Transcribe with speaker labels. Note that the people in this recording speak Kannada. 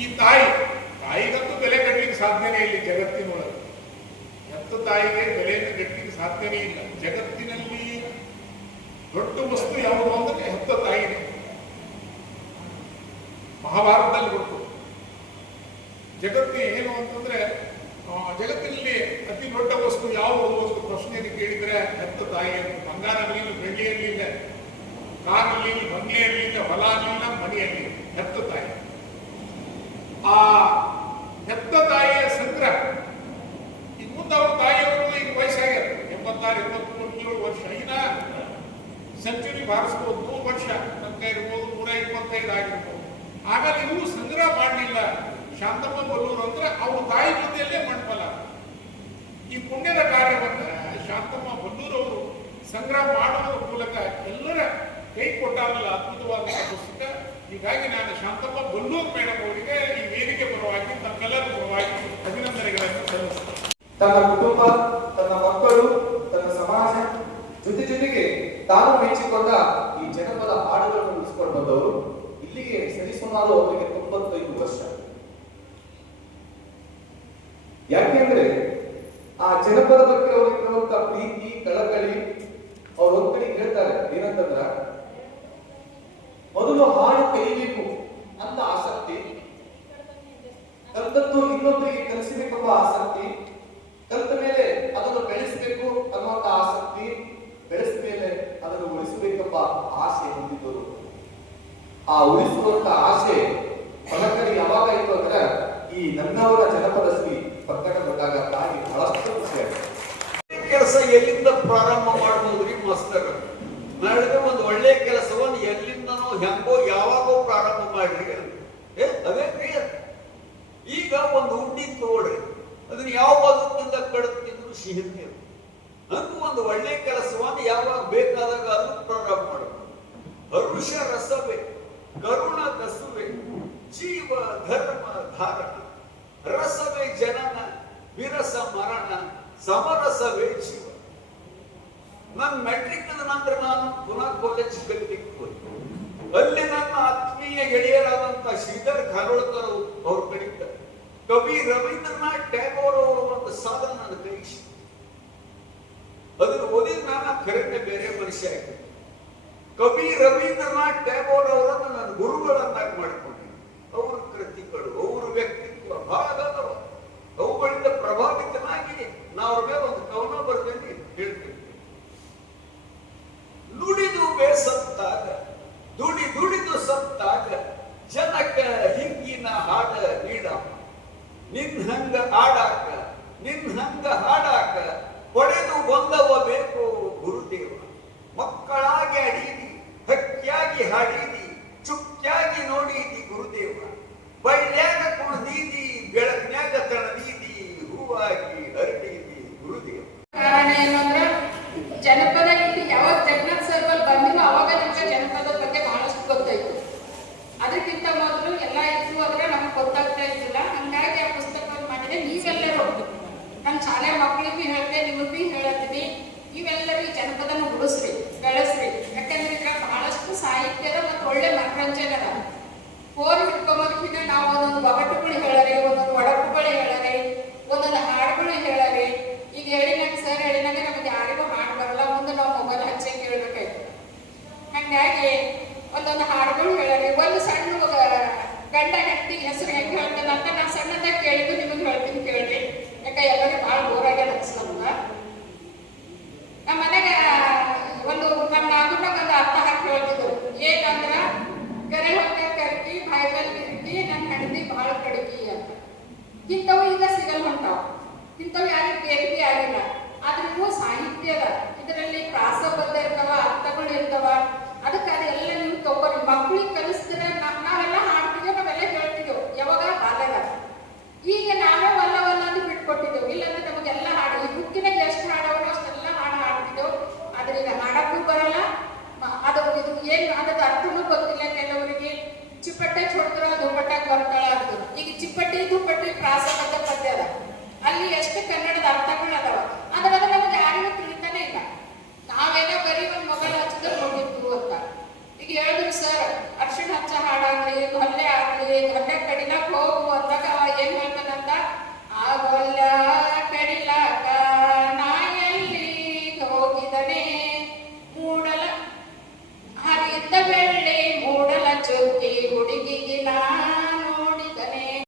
Speaker 1: ಈ ತಾಯಿ, ತಾಯಿಗಂತೂ ಬೆಲೆ ಕಟ್ಟಲಿಕ್ಕೆ ಸಾಧ್ಯನೇ ಇಲ್ಲ ಜಗತ್ತಿನೊಳಗೆ. ಹೆತ್ತ ತಾಯಿಗೆ ಬೆಲೆಯನ್ನು ಕಟ್ಟಲಿಕ್ಕೆ ಸಾಧ್ಯನೇ ಇಲ್ಲ. ಜಗತ್ತಿನಲ್ಲಿ ದೊಡ್ಡ ವಸ್ತು ಯಾವುದು ಅಂದರೆ ಹೆತ್ತ ತಾಯಿನೇ ಮಹಾಭಾರತದಲ್ಲಿ ಗೊತ್ತು ಜಗತ್ತಿನ ಏನು ಅಂತಂದ್ರೆ ಜಗತ್ತಿನಲ್ಲಿ ಅತಿ ದೊಡ್ಡ ವಸ್ತು ಯಾವುದು ಒಂದು ಪ್ರಶ್ನೆಯನ್ನು ಕೇಳಿದ್ರೆ ಹೆತ್ತ ತಾಯಿ ಅಂತ. ಬಂಗಾರ ಬೆಳ್ಳಿಯಲ್ಲಿಲ್ಲ ಬೆಳ್ಳಿ ಇರಲಿಲ್ಲ ಕಾರ್ ಇರಲಿಲ್ಲ ಬಂಗ್ಲೆ ಇರಲಿಲ್ಲ ಹೊಲ ಅಲ್ಲಿಲ್ಲ ಮನೆಯಲ್ಲಿ ಹೆತ್ತ ತಾಯಿ? ಆ ಹೆತ್ತ ತಾಯಿಯ ಸಂಗ್ರಹ. ಈಗ ಮುಂದೆ ಅವ್ರ ತಾಯಿಯವರು ಈಗ ವಯಸ್ಸಾಗ್ಯಾರ ಎಂಬತ್ತಾರು, ಎಂಬತ್ಮೂರು ವರ್ಷ. ಇನ್ನ ಸೆಂಚುರಿ ಬಾರಿಸ್ಬೋದು, ನೂರು ವರ್ಷ. ಅಂತ ಇರ್ಬೋದು, ನೂರ ಇಪ್ಪತ್ತೈದು ಆಗಿರ್ಬೋದು. ಆಮೇಲೆ ಇವರು ಸಂಗ್ರಹ ಮಾಡಲಿಲ್ಲ. ಶಾಂತಮ್ಮ ಬಲ್ಲೂರು ಅಂದ್ರೆ ಅವ್ರ ತಾಯಿ ಜೊತೆಯಲ್ಲೇ ಮಂಡಪಲ. ಈ ಪುಣ್ಯದ ಕಾರ್ಯವನ್ನ ಶಾಂತಮ್ಮ ಬಲ್ಲೂರವರು ಸಂಗ್ರಹ ಮಾಡುವುದರ ಮೂಲಕ ಎಲ್ಲರ ಕೈ ಕೊಟ್ಟಾರಲ್ಲ ಅದ್ಭುತವಾದ ಪುಸ್ತಕ. ಹೀಗಾಗಿ ನಾನು ಶಾಂತಪ್ಪ ಬಲ್ಲೂರ್ ಮೇಡಮ್ ಅವರಿಗೆ ಈ ವೇದಿಕೆ ಪರವಾಗಿ ತಮ್ಮೆಲ್ಲರ ಪರವಾಗಿ ಅಭಿನಂದನೆಗಳನ್ನು ಸಲ್ಲಿಸುತ್ತೇನೆ
Speaker 2: ತನ್ನ ಕುಟುಂಬ, ತನ್ನ ಮಕ್ಕಳು, ತನ್ನ ಸಮಾಜ, ಜೊತೆ ಜೊತೆಗೆ ತಾನು ಮೆಚ್ಚಿಕೊಂಡ ಈ ಜನಪದ ಹಾಡುಗಳನ್ನು ಉಳಿಸಿಕೊಂಡು ಬಂದವರು ಇಲ್ಲಿಗೆ ಸರಿಸುಮಾರು ಅವರಿಗೆ ತೊಂಬತ್ತೈದು ವರ್ಷ. ಯಾಕೆಂದ್ರೆ ಆ ಜನಪದ ಬಗ್ಗೆ ಅವರಿಗಿರುವಂತ ಪ್ರೀತಿ, ಕಳಕಳಿ, ಅವ್ರ ಒಂದ್ ಕಡೆ ಹೇಳ್ತಾರೆ ಏನಂತಂದ್ರ ಮೊದಲು ಹಾಡು ಕಲಿಬೇಕು ಅಂತ ಆಸಕ್ತಿ. ಕಲ್ತದ್ದು ಇನ್ನೊಬ್ಬರಿಗೆ ಕಲಿಸಬೇಕೆಂಬ ಆಸಕ್ತಿ. ಕಲಿತ ಮೇಲೆ ಅದನ್ನು ಬೆಳೆಸಬೇಕು ಅನ್ನುವಂತ ಆಸಕ್ತಿ. ಬೆಳೆಸಿದ ಮೇಲೆ ಅದನ್ನು ಉಳಿಸಬೇಕೆಂಬ ಆಸೆ ಹೊಂದಿದ್ದರು ಆ ಉಳಿಸುವಂತ ಆಸೆ ಫಲಕರಿ ಯಾವಾಗ ಇತ್ತು ಅಂದ್ರೆ ಈ ನನ್ನವರ ಜನಪದ ಶ್ರೀ ಪಕ್ಕಡ ಬಂದಾಗ ತಾಯಿ ಬಹಳಷ್ಟು.
Speaker 3: ಕೆಲಸ ಎಲ್ಲಿಂದ ಪ್ರಾರಂಭ ಮಾಡಬಹುದ್ರಿ ಮಾಸ್ತರ್ ಮಾಡಿದ್ರೆ ಒಂದು ಒಳ್ಳೆ ಕೆಲಸವನ್ನು ಎಲ್ಲಿಂದನೋ ಹೆಂಗೋ ಯಾವಾಗೋ ಪ್ರಾರಂಭ ಮಾಡ್ರಿ. ಏ, ಅದೇ ಕ್ರಿಯರ್ ಈಗ ಒಂದು ಉಂಡಿ ತಗೊಳ್ರಿ ಅದನ್ನ ಯಾವ ಬದುಕಿಂದ ಕಡುತ್ತಿದ್ರು ಸಿಹಿನೇ ಅಂತ ಒಂದು ಒಳ್ಳೆ ಕೆಲಸವನ್ನು ಯಾವಾಗ ಬೇಕಾದಾಗ ಅದನ್ನು ಪ್ರಾರಂಭ ಮಾಡಬೇಕು ಹರುಷ ರಸವೇ, ಕರುಣ ಕಸುವೆ, ಜೀವ ಧರ್ಮ ಧಾರಣ. ರಸವೇ ಜನನ, ವಿರಸ ಮರಣ, ಸಮರಸವೇ ಜೀವ. ನನ್ನ ಮೆಟ್ರಿಕ್ ನಂತರ ನಾನು ಪುನಃ ಕಾಲೇಜ್ ಕಲಿಲಿಕ್ಕೆ ಆತ್ಮೀಯ ಗೆಳೆಯರಾದಂತ ಶ್ರೀಧರ್ ಧಾರೋಳ್ಕರ್ ಅವ್ರು ಕರೀತಾರೆ ಕವಿ ರವೀಂದ್ರನಾಥ್ ಟ್ಯಾಗೋರ್ ಅವರು ಒಂದು ಸಾಧನ ನನ್ನ ಕೈ. ಅದನ್ನ ಓದಿದ ನಾನು ಕರೆಕ್ಟ್ ಬೇರೆ ಮನುಷ್ಯ ಆಯ್ತು ಕವಿ ರವೀಂದ್ರನಾಥ್ ಟ್ಯಾಗೋರ್ ಅವರನ್ನು ನನ್ನ ಗುರುಗಳನ್ನಾಗಿ ಮಾಡಿಕೊಂಡೆ ಅವರ ಕೃತಿಗಳು, ಅವರ ವ್ಯಕ್ತಿತ್ವ ಬಹಳ. ಅವುಗಳಿಂದ ಪ್ರಭಾವಿತನಾಗಿ ನಾವು ಮೇಲೆ ಹಿಂಗಿನ ಹಾಡ ನೀಡ. ನಿನ್ ಹಂಗ ಆಡಾಕ, ನಿನ್ ಹಂಗ ಹಾಡಾಕ ಹೊಡೆದು ಬಂದವ ಬೇಕು ಗುರುದೇವ ಮಕ್ಕಳಾಗಿ ಅಡೀದಿ, ಹಕ್ಕಿಯಾಗಿ ಹಾಡೀದಿ, ಚುಕ್ಕಿಯಾಗಿ ನೋಡೀದಿ ಗುರುದೇವ ಬಳ್ಳ್ಯಾಗ ಕುಣದೀದಿ, ಬೆಳಗ್ನ್ಯಾಗ ತಣದೀದಿ, ಹೂವಾಗಿ ಹರಡೀದಿ ಗುರುದೇವ
Speaker 4: ಕಾರಣ ಏನು ಜನಪದ ಯಾವಾಗ ಜಗನ್ನಾಥ್ ಸರ್ ಅಲ್ಲಿ ಬಂದಿಲ್ಲ, ಅವಾಗ ನಿಮ್ಗೆ ಜನಪದ ಅದಕ್ಕಿಂತ ಮೊದಲು ಎಲ್ಲ ಹೆಸರು ಆದ್ರೆ ನಮ್ಗೆ ಗೊತ್ತಾಗ್ತಾ ಇದ್ದಿಲ್ಲ. ಹಂಗಾಗಿ ಆ ಪುಸ್ತಕವನ್ನು ಮಾಡಿದೆ. ನೀವೆಲ್ಲರೂ ನನ್ನ ಶಾಲೆ ಮಕ್ಕಳಿಗೂ ಹೇಳ್ತೆ ನಿಮಗೂ ಹೇಳತ್ತೀನಿ. ನೀವೆಲ್ಲರೂ ಜನಪದನ ಉಳಿಸ್ರಿ, ಬೆಳೆಸ್ರಿ. ಯಾಕಂದ್ರೆ ಇದ್ರಾಗ ಬಹಳಷ್ಟು ಸಾಹಿತ್ಯದ ಮತ್ತು ಒಳ್ಳೆ ಮನರಂಜನೆ ಅದ. ಫೋನ್ ಹಿಡ್ಕೊಂಬಂದ್ರೆ ನಾವು ಒಂದೊಂದು ಒಗಟುಗಳು ಹೇಳರಿ, ಒಂದೊಂದು ಒಡಕುಗಳು ಹೇಳರಿ, ಒಂದೊಂದು ಹಾಡುಗಳು ಹೇಳರಿ. ಈಗ ಹೇಳಿನಾಗ ಸರ್ ಹೇಳಿನಾಗ ನಮಗೆ ಯಾರಿಗೂ ಹಾಡು ಬರಲ್ಲ. ಮುಂದೆ ನಾವು ಮೊಬೈಲ್ ಹಚ್ಚಿ ಕೇಳ್ಬೇಕಾಯ್ತು. ಹಂಗಾಗಿ ಒಂದೊಂದು ಹಾಡುಗಳು ಹೇಳರಿ. ಒಂದು ಗಂಡ ಹೆಂಡತಿ ಹೆಸರು ಹೆಂಗೆ ಹೇಳ್ತದ ಅಂತ ನಾ ಸಣ್ಣದಾಗ ಕೇಳಿದ್ದು ನಿಮಗೆ ಹೇಳ್ತೀನಿ ಕೇಳ್ರಿ. ಯಾಕೆ ಎಲ್ಲರೂ ಭಾಳ ಬೋರ್ ಆಗ್ಯದ ಅನ್ಸ್ಲಂಗ ನಮ್ಮ ಮನೆಗೆ ಒಂದು ನನ್ನ ನಾಗುನಾಗ ಒಂದು ಅರ್ಥ ಹಾಕಿ ಹೇಳ್ತಿದ್ರು. ಏನಂದ್ರ, ಕರೆ ಹೊಟ್ಟೆ ಕರ್ಕಿ ಬಾಯ್ಬಲ್ ಗಿರ್ಕಿ ನನ್ನ ಹೆಂಡತಿ ಭಾಳ ಕಡಿಕಿ ಅಂತ. ಇಂಥವು ಈಗ ಸಿಗಲ್ ಹೊಂಟಾವ. ಇಂಥವು ಯಾರಿಗೂ ಬೇಕೇ ಆಗಿಲ್ಲ. ಆದ್ರೆ ಇವು ಸಾಹಿತ್ಯದ ಇದರಲ್ಲಿ ಪ್ರಾಸಬದ್ಧ ಇರ್ತಾವ ಅರ್ಥಗಳು ಇರ್ತಾವ ಅದಕ್ಕೆ ಅದೆಲ್ಲ ನೀವು ತಗೋರಿ ಮಕ್ಕಳಿಗೆ ಕಲಿಸ್ತೀರ ನಾವ್- ನಾವೆಲ್ಲ ಹಾಡ್ತಿದ್ವಿ ನಾವೆಲ್ಲ ಕೇಳ್ತಿದ್ದೆವು ಯಾವಾಗ ಬಾಲ್ಯಗ ಈಗ ನಾವೇ ವಲ್ಲ ವಲ್ಲ ಅಂತ ಬಿಟ್ಕೊಟ್ಟಿದ್ದೆವು ಇಲ್ಲಾಂದ್ರೆ ನಮಗೆಲ್ಲ ಹಾಡು ಈ ಬುಕ್ಕಿನಾಗ ಎಷ್ಟು ಹಾಡವರು ಅಷ್ಟೆಲ್ಲ ಹಾಡು ಹಾಡ್ತಿದ್ದೆವು ಆದ್ರೆ ಈಗ ಹಾಡಕ್ಕೂ ಬರಲ್ಲ ಮ- ಅದು ಇದು ಏನು ಅದರ ಅರ್ಥನೂ ಗೊತ್ತಿಲ್ಲ ಕೆಲವರಿಗೆ ಚಿಪ್ಪಟ್ಟೆ ಹೊಡೆದ್ರ ದುಪ್ಪಟ್ಟಾಗ ಬರ್ತಾಳ ಅಂತ ಈಗ ಚಿಪ್ಪಟ್ಟಿ ದುಪ್ಪಟ್ಟಿ ಪ್ರಾಸಬದ್ಧ ಪದ್ಯ ಅದ ಅಲ್ಲಿ ಎಷ್ಟು ಕನ್ನಡದ ಅರ್ಥಗಳು ಅದಾವ? ಆದ್ರೆ ಅದು ನಮಗೆ ಯಾರಿಗೂ